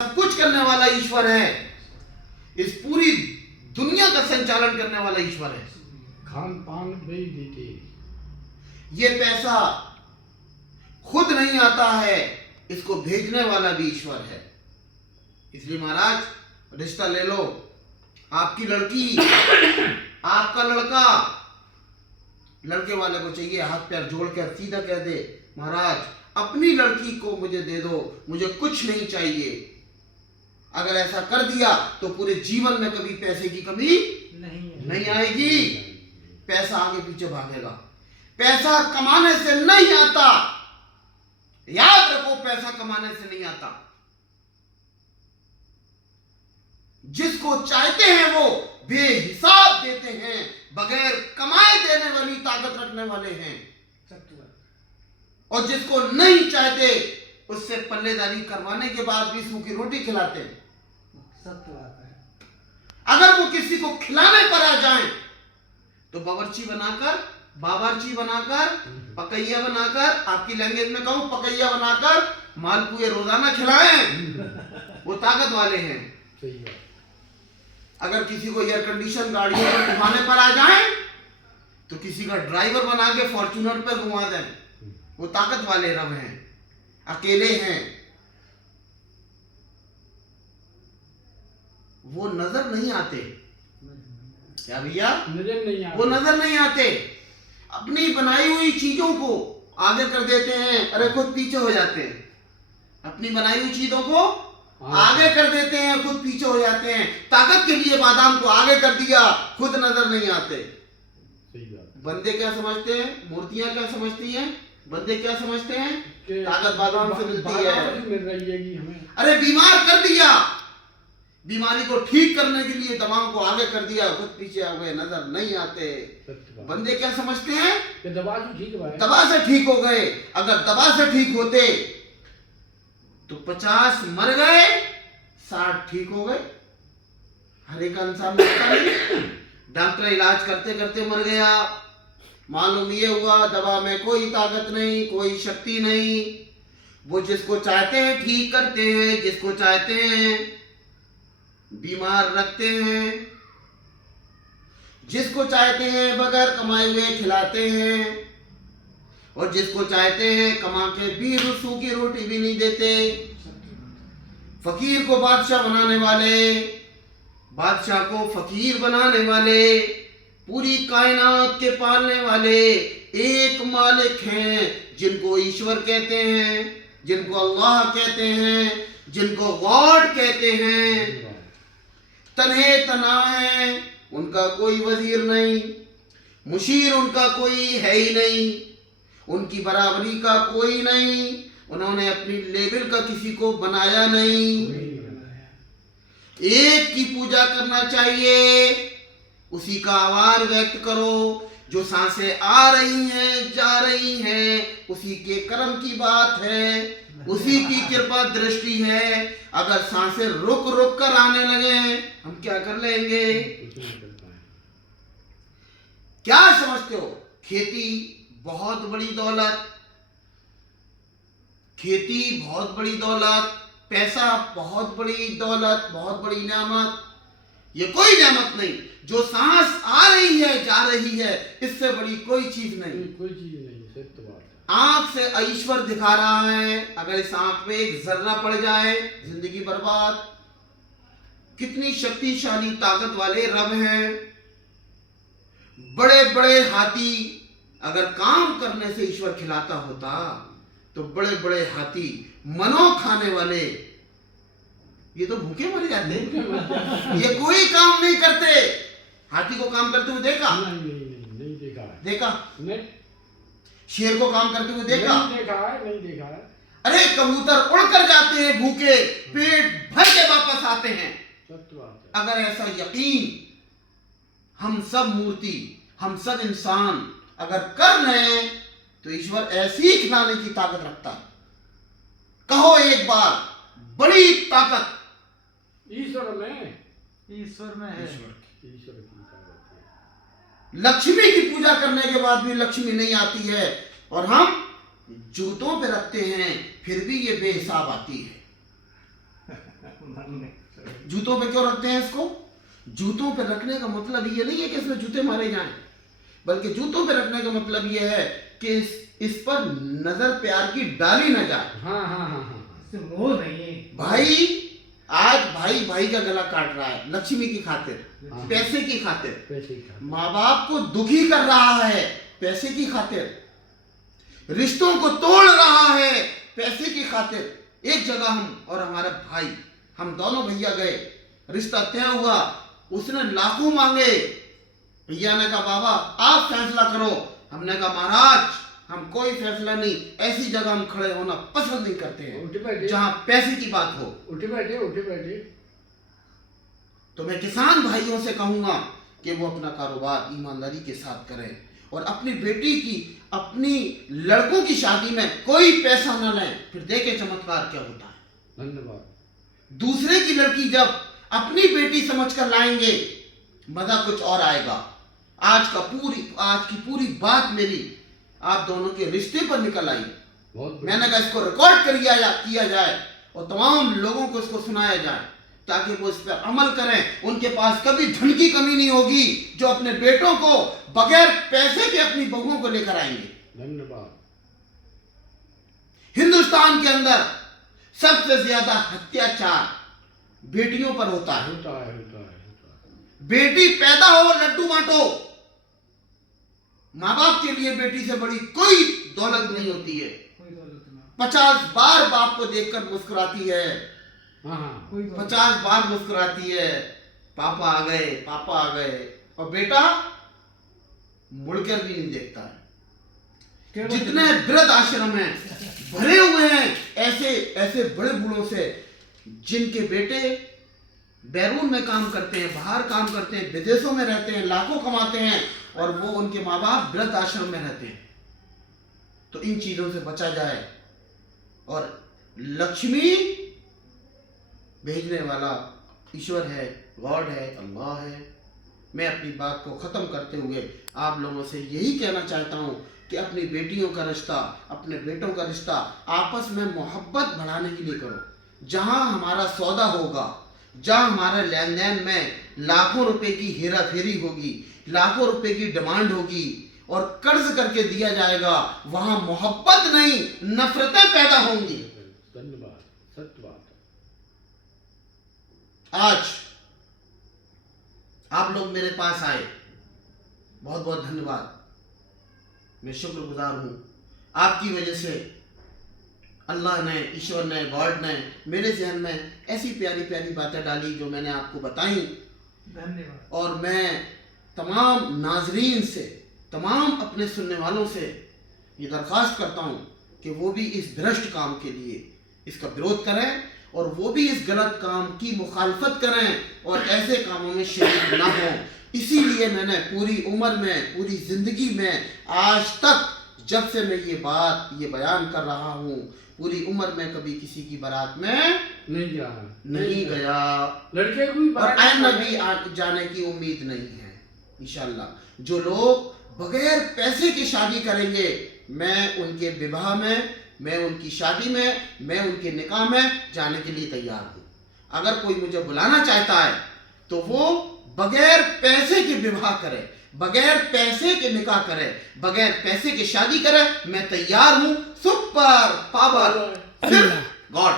सब कुछ करने वाला ईश्वर है। इस पूरी दुनिया का संचालन करने वाला ईश्वर है। खान पान भी देते। ये पैसा खुद नहीं आता है, इसको भेजने वाला भी ईश्वर है। इसलिए महाराज रिश्ता ले लो। आपकी लड़की, आपका लड़का, लड़के वाले को चाहिए हाथ पैर जोड़कर सीधा कह दे, महाराज अपनी लड़की को मुझे दे दो, मुझे कुछ नहीं चाहिए। अगर ऐसा कर दिया तो पूरे जीवन में कभी पैसे की कमी नहीं आएगी। पैसा आगे पीछे भागेगा। पैसा कमाने से नहीं आता, याद रखो, पैसा कमाने से नहीं आता। जिसको चाहते हैं वो बेहिसाब देते हैं, बगैर कमाए देने वाली ताकत रखने वाले हैं। और जिसको नहीं चाहते उससे पल्लेदारी करवाने के बाद भी सूखी रोटी खिलाते हैं। अगर वो किसी को खिलाने पर आ जाए तो बावर्ची बनाकर, बावर्ची बनाकर, पकैया बनाकर, आपकी लैंग्वेज में कहूं पकैया बनाकर मालपुए रोजाना खिलाएं। वो ताकत वाले हैं। अगर किसी को एयर कंडीशन गाड़ियों पर घुमाने पर आ जाए तो किसी का ड्राइवर बना के फॉर्च्यूनर पर घुमा दें। वो ताकत वाले रब हैं, अकेले हैं। वो नजर नहीं आते। क्या भैया? नजर नहीं आते। वो नजर नहीं आते। अपनी बनाई हुई चीजों को आगे कर देते हैं, अरे खुद पीछे हो जाते हैं। अपनी बनाई हुई चीजों को आगे कर देते हैं, खुद पीछे हो जाते हैं। ताकत के लिए बादाम को आगे कर दिया, खुद नजर नहीं आते। बंदे क्या समझते हैं? मूर्तियां क्या समझती हैं? बंदे क्या समझते हैं? ताकत बादाम से मिलती है। अरे बीमार कर दिया, बीमारी को ठीक करने के लिए दवाओं को आगे कर दिया, खुद पीछे आ गए, नजर नहीं आते। बंदे क्या समझते हैं? दवा से ठीक हो गए। अगर दवा से ठीक होते तो 50 मर गए, 60 ठीक हो गए। हर एक इंसान मरता नहीं। डॉक्टर इलाज करते करते मर गया, मालूम ये हुआ दवा में कोई ताकत नहीं, कोई शक्ति नहीं। वो जिसको चाहते हैं ठीक करते हैं, जिसको चाहते हैं बीमार रखते हैं, जिसको चाहते हैं बगैर कमाए हुए खिलाते हैं, और जिसको चाहते हैं कमा के भी सूखी रोटी भी नहीं देते। फकीर को बादशाह बनाने वाले, बादशाह को फकीर बनाने वाले, पूरी कायनात के पालने वाले एक मालिक हैं, जिनको ईश्वर कहते हैं, जिनको अल्लाह कहते हैं, जिनको गॉड कहते हैं। तन्हे तना है, उनका कोई वजीर नहीं, मुशीर उनका कोई है ही नहीं, उनकी बराबरी का कोई नहीं। उन्होंने अपनी लेवल का किसी को बनाया नहीं। एक की पूजा करना चाहिए, उसी का आभार व्यक्त करो। जो सांसें आ रही हैं, जा रही हैं, उसी के कर्म की बात है, उसी की कृपा दृष्टि है। अगर सांसें रुक रुक कर आने लगे हम क्या कर लेंगे? क्या समझते हो? खेती बहुत बड़ी दौलत, खेती बहुत बड़ी दौलत, पैसा बहुत बड़ी दौलत, बहुत बड़ी नेमत। ये कोई नेमत नहीं। जो सांस आ रही है, जा रही है, इससे बड़ी कोई चीज नहीं। कोई चीज नहीं, सत्य बात है। आंख से ईश्वर दिखा रहा है, अगर इस आंख में एक जर्रा पड़ जाए जिंदगी बर्बाद। कितनी शक्तिशाली ताकत वाले रब हैं। बड़े बड़े हाथी अगर काम करने से ईश्वर खिलाता होता तो बड़े बड़े हाथी मनो खाने वाले ये तो भूखे मर जाते। ये कोई काम नहीं करते। हाथी को काम करते हुए देखा? नहीं देखा है। देखा? नहीं। शेर को काम करते हुए देखा? नहीं देखा है। अरे कबूतर उड़कर जाते हैं भूखे, पेट भर के वापस आते हैं। सत्य बात है। अगर ऐसा यकीन हम सब मूर्ति, हम सब इंसान अगर कर रहे हैं तो ईश्वर ऐसी ही खिलाने की ताकत रखता है। कहो एक बार, बड़ी ताकत ईश्वर में है। ईश्वर की ताकत है। लक्ष्मी की पूजा करने के बाद भी लक्ष्मी नहीं आती है, और हम जूतों पे रखते हैं फिर भी ये बेहिसाब आती है। जूतों पे क्यों रखते हैं इसको? जूतों पे रखने का मतलब ये नहीं है कि इसमें जूते मारे जाएं, बल्कि जूतों पे रखने का मतलब ये है कि इस पर नजर प्यार की डाली न जाए। हाँ हाँ हाँ हाँ वो नहीं। भाई आज भाई का गला काट रहा है लक्ष्मी की खातिर, हाँ। पैसे की खातिर, पैसे का माँ बाप को दुखी कर रहा है पैसे की खातिर, रिश्तों को तोड़ रहा है पैसे की खातिर। एक जगह हम और हमारा भाई, हम दोनों भैया गए, रिश्ता तय हुआ, उसने लाखों मांगे, भैया ने कहा बाबा आप फैसला करो। हमने कहा महाराज हम कोई फैसला नहीं, ऐसी जगह हम खड़े होना पसंद नहीं करते उठे हैं बैठे जहां पैसे की बात हो। उठे बैठे तो मैं किसान भाइयों से कहूंगा कि वो अपना कारोबार ईमानदारी के साथ करें और अपनी बेटी की, अपनी लड़कों की शादी में कोई पैसा न लें, फिर देखें चमत्कार क्या होता है। धन्यवाद। दूसरे की लड़की जब अपनी बेटी समझकर लाएंगे मजा कुछ और आएगा। आज की पूरी बात मेरी आप दोनों के रिश्ते पर निकल आई। बहुत मैंने कहा इसको रिकॉर्ड किया जाए और तमाम लोगों को इसको सुनाया जाए ताकि वो इस पर अमल करें। उनके पास कभी धन की कमी नहीं होगी जो अपने बेटों को बगैर पैसे के अपनी बहुओं को लेकर आएंगे। धन्यवाद। हिंदुस्तान के अंदर सबसे ज्यादा अत्याचार बेटियों पर होता है। होता है। बेटी पैदा हो लड्डू बांटो, माँ बाप के लिए बेटी से बड़ी कोई दौलत नहीं होती है। कोई दौलत ना। 50 बार बाप को देखकर मुस्कुराती है, हाँ हाँ कोई दौलत 50 बार मुस्कुराती है, पापा आ गए, और बेटा मुड़कर भी नहीं देखता है। केवल जितने वृद्ध आश्रम हैं भरे हुए हैं ऐसे बड़े बूढ़ों से जिनके बेटे बैरून में काम करते हैं, बाहर काम करते हैं, विदेशों में रहते हैं, लाखों कमाते हैं और वो उनके माँ बाप वृद्ध आश्रम में रहते हैं। तो इन चीजों से बचा जाए और लक्ष्मी भेजने वाला ईश्वर है, गॉड है, अल्लाह है। मैं अपनी बात को खत्म करते हुए आप लोगों से यही कहना चाहता हूं कि अपनी बेटियों का रिश्ता, अपने बेटों का रिश्ता आपस में मोहब्बत बढ़ाने के लिए करो। जहां हमारा सौदा होगा, जहां हमारे लेन देन में लाखों रुपए की हेरा फेरी होगी, लाखों रुपए की डिमांड होगी और कर्ज करके दिया जाएगा, वहां मोहब्बत नहीं नफरतें पैदा होंगी। धन्यवाद। सत्य बात आज आप लोग मेरे पास आए, बहुत बहुत धन्यवाद। मैं शुक्रगुजार हूं। आपकी वजह से अल्लाह ने, ईश्वर ने, गॉड ने मेरे जहन में ऐसी प्यारी प्यारी बातें डाली जो मैंने आपको बताई। धन्यवाद। और मैं तमाम नाजरीन से, तमाम अपने सुनने वालों से ये दरख्वास्त करता हूँ कि वो भी इस भ्रष्ट काम के लिए इसका विरोध करें और वो भी इस गलत काम की मुखालफत करें और ऐसे कामों में शरीक ना हो। इसीलिए मैंने पूरी उम्र में, पूरी ज़िंदगी में आज तक जब से मैं ये बयान कर रहा हूँ, पूरी उम्र में कभी किसी की बारात में नहीं गया लड़के को भी और आइंदा भी जाने की उम्मीद नहीं है। इंशाल्लाह जो लोग बगैर पैसे की शादी करेंगे, मैं उनके विवाह में, मैं उनकी शादी में, मैं उनके निकाह में जाने के लिए तैयार हूँ। अगर कोई मुझे बुलाना चाहता है तो वो बगैर पैसे के विवाह करे, बगैर पैसे के निकाह करे, बगैर पैसे की शादी करे, मैं तैयार हूँ। सुपर पावर सिर्फ गॉड।